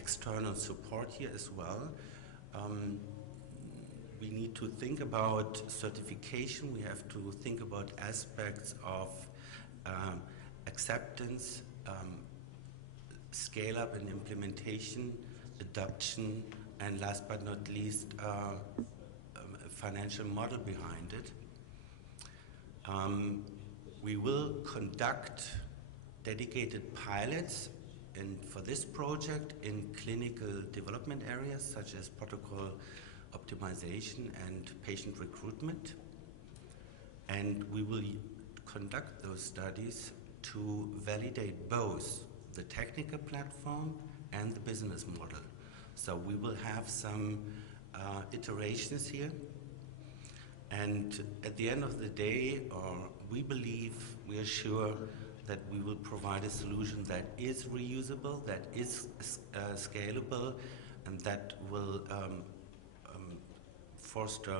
external support here as well. We need to think about certification. We have to think about aspects of acceptance, scale-up and implementation, adoption, and last but not least, a financial model behind it. We will conduct dedicated pilots for this project in clinical development areas such as protocol optimization and patient recruitment. And we will conduct those studies to validate both the technical platform and the business model. So we will have some iterations here. And at the end of the day, we believe, we are sure that we will provide a solution that is reusable, that is scalable, and that will foster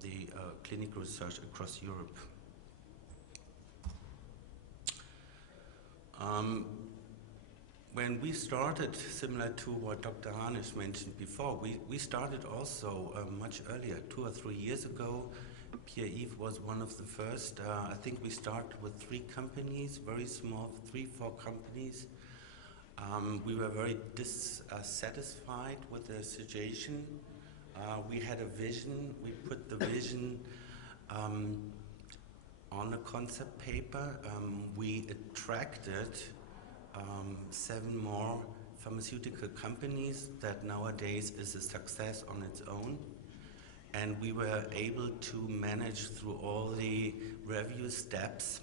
the clinical research across Europe. When we started, similar to what Dr. Harnisch mentioned before, we started also much earlier, 2 or 3 years ago. PHACTS was one of the first. I think we started with 3 companies, very small, 3-4 companies. We were very dissatisfied with the situation. We had a vision. We put the vision on a concept paper. We attracted 7 more pharmaceutical companies that nowadays is a success on its own. And we were able to manage through all the review steps.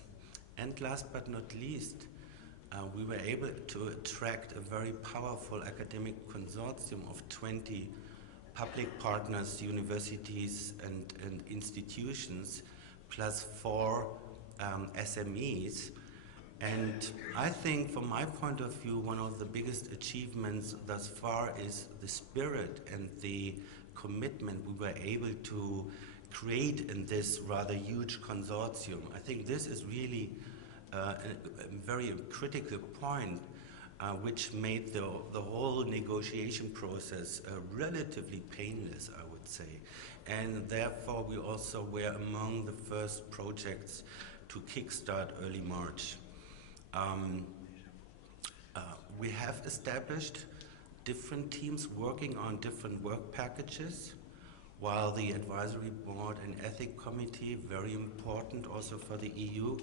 And last but not least, we were able to attract a very powerful academic consortium of 20 public partners, universities and institutions, plus 4 SMEs. And I think, from my point of view, one of the biggest achievements thus far is the spirit and the commitment we were able to create in this rather huge consortium. I think this is really a very critical point, which made the whole negotiation process relatively painless, I would say. And therefore, we also were among the first projects to kickstart early March. We have established different teams working on different work packages, while the advisory board and ethics committee, very important also for the EU,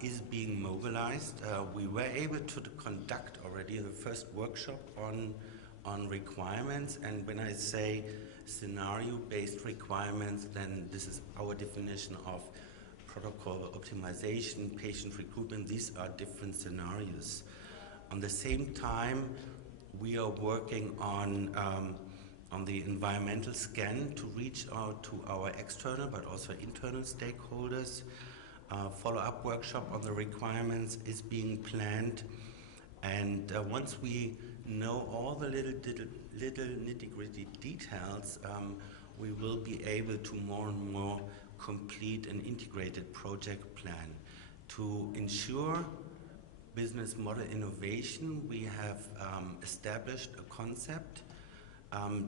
is being mobilized. We were able to conduct already the first workshop on requirements, and when I say scenario-based requirements, then this is our definition of protocol optimization, patient recruitment. These are different scenarios. On the same time, we are working on the environmental scan to reach out to our external but also internal stakeholders. Follow-up workshop on the requirements is being planned, and once we know all the little nitty-gritty details, we will be able to more and more complete an integrated project plan. To ensure business model innovation, we have established a concept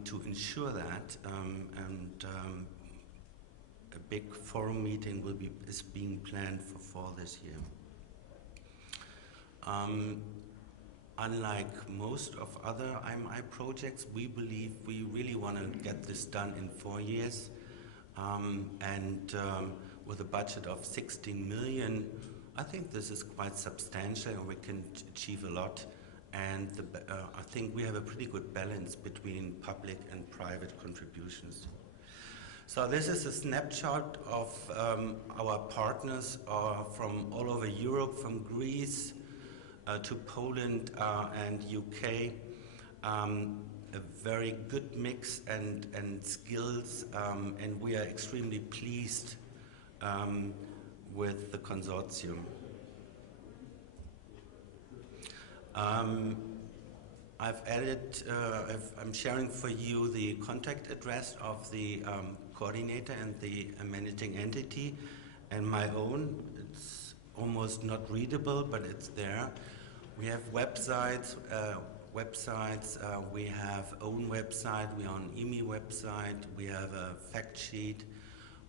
to ensure that, and a big forum meeting is being planned for fall this year. Unlike most of other IMI projects, we believe we really want to get this done in 4 years, and with a budget of 16 million, I think this is quite substantial and we can achieve a lot. And I think we have a pretty good balance between public and private contributions. So this is a snapshot of our partners from all over Europe, from Greece to Poland and UK. A very good mix and skills, and we are extremely pleased with the consortium. I'm sharing for you the contact address of the coordinator and the managing entity, and my own. It's almost not readable, but it's there. We have websites websites. We have own website, we're on IMI website, we have a fact sheet,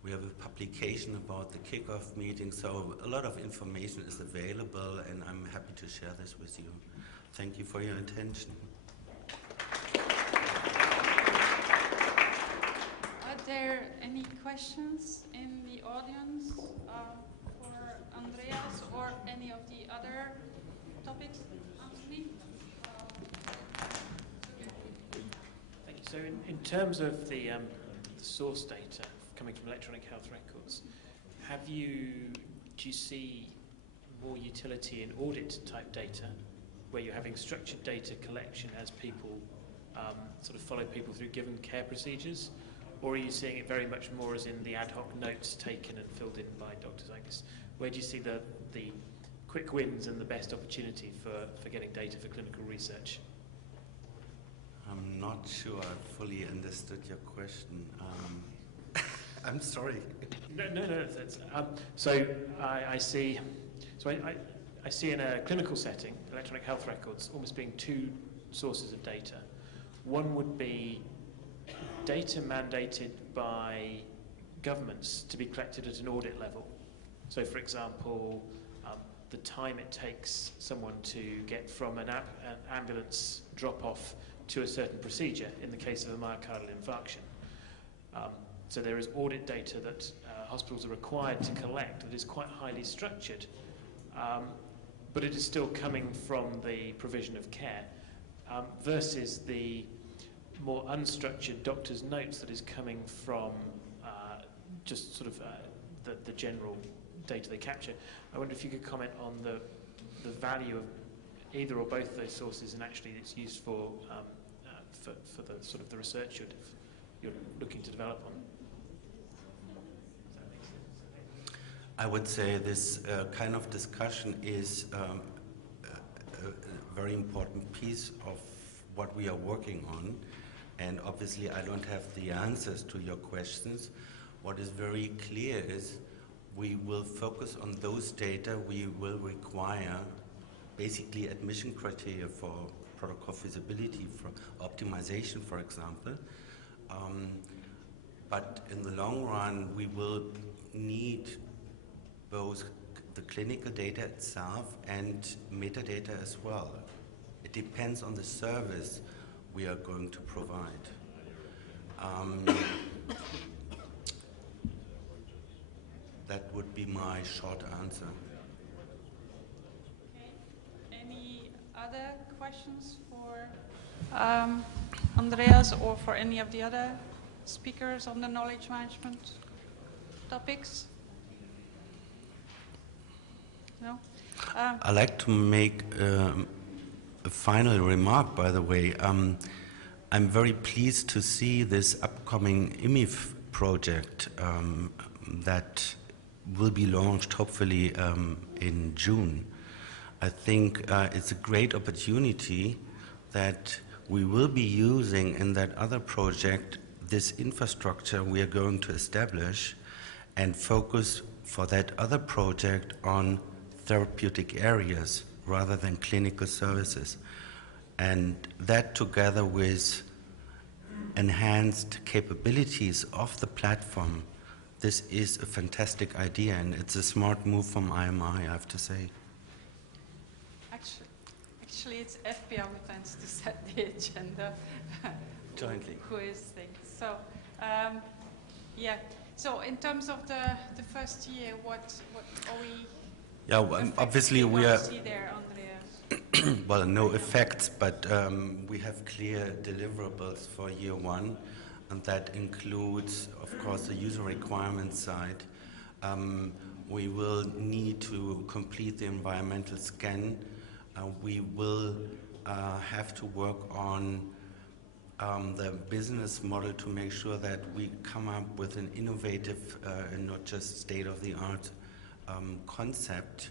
we have a publication about the kickoff meeting, so a lot of information is available, and I'm happy to share this with you. Thank you for your attention. Are there any questions in the audience for Andreas or any of the other topics? Anthony? Thank you. So in terms of the source data coming from electronic health records, do you see more utility in audit type data where you're having structured data collection as people sort of follow people through given care procedures? Or are you seeing it very much more as in the ad hoc notes taken and filled in by doctors? I guess, where do you see the quick wins and the best opportunity for getting data for clinical research? I'm not sure I fully understood your question. I'm sorry. No. So I see. So I see in a clinical setting, electronic health records almost being two sources of data. One would be data mandated by governments to be collected at an audit level. So, for example, the time it takes someone to get from an ambulance drop-off to a certain procedure in the case of a myocardial infarction. So there is audit data that hospitals are required to collect that is quite highly structured, but it is still coming from the provision of care, versus the more unstructured doctor's notes that is coming from just sort of the general data they capture. I wonder if you could comment on the value of either or both of those sources and actually its use for the sort of the research you're looking to develop on. I would say this kind of discussion is a very important piece of what we are working on. And obviously I don't have the answers to your questions. What is very clear is we will focus on those data we will require, basically admission criteria for protocol feasibility, for optimization, for example. But in the long run, we will need both the clinical data itself and metadata as well. It depends on the service we are going to provide. That would be my short answer. Okay. Any other questions for Andreas or for any of the other speakers on the knowledge management topics? No? I'd like to make a final remark, by the way. I'm very pleased to see this upcoming IMI project that will be launched hopefully in June. I think it's a great opportunity that we will be using in that other project this infrastructure we are going to establish and focus for that other project on therapeutic areas rather than clinical services. And that together with enhanced capabilities of the platform, this is a fantastic idea, and it's a smart move from IMI, I have to say. Actually it's FPR who tends to set the agenda. Jointly. Who is things. So, yeah. So in terms of the first year, what are we... Yeah, well, obviously we are... see there, Andreas? Well, no effects, but we have clear deliverables for year one, and that includes, of course, the user requirement side. We will need to complete the environmental scan. We will have to work on the business model to make sure that we come up with an innovative and not just state-of-the-art concept,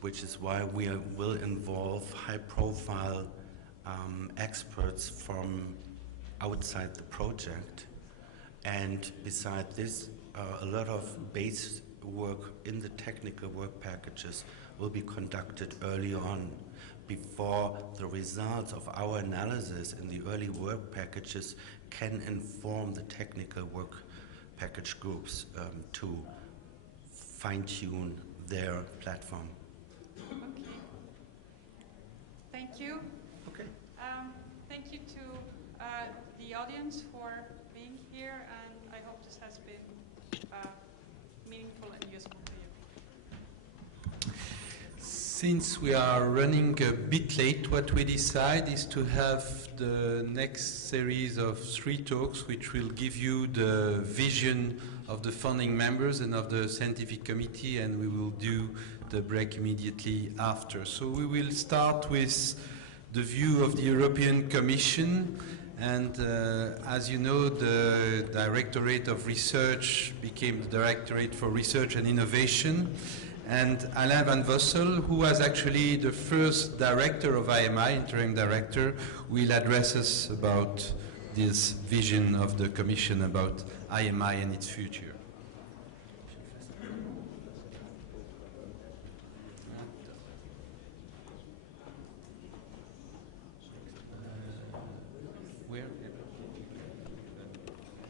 which is why we will involve high-profile experts from outside the project. And beside this, a lot of base work in the technical work packages will be conducted early on. before the results of our analysis in the early work packages can inform the technical work package groups to fine-tune their platform. Okay. Thank you. Okay. Thank you to the audience for being here, and I hope this has been meaningful and useful to you. Since we are running a bit late, what we decide is to have the next series of 3 talks, which will give you the vision of the founding members and of the scientific committee, and we will do the break immediately after. So we will start with the view of the European Commission, and as you know, the Directorate of Research became the Directorate for Research and Innovation, and Alain Van Vossel, who was actually the first director of IMI, interim director, will address us about this vision of the Commission about IMI and its future.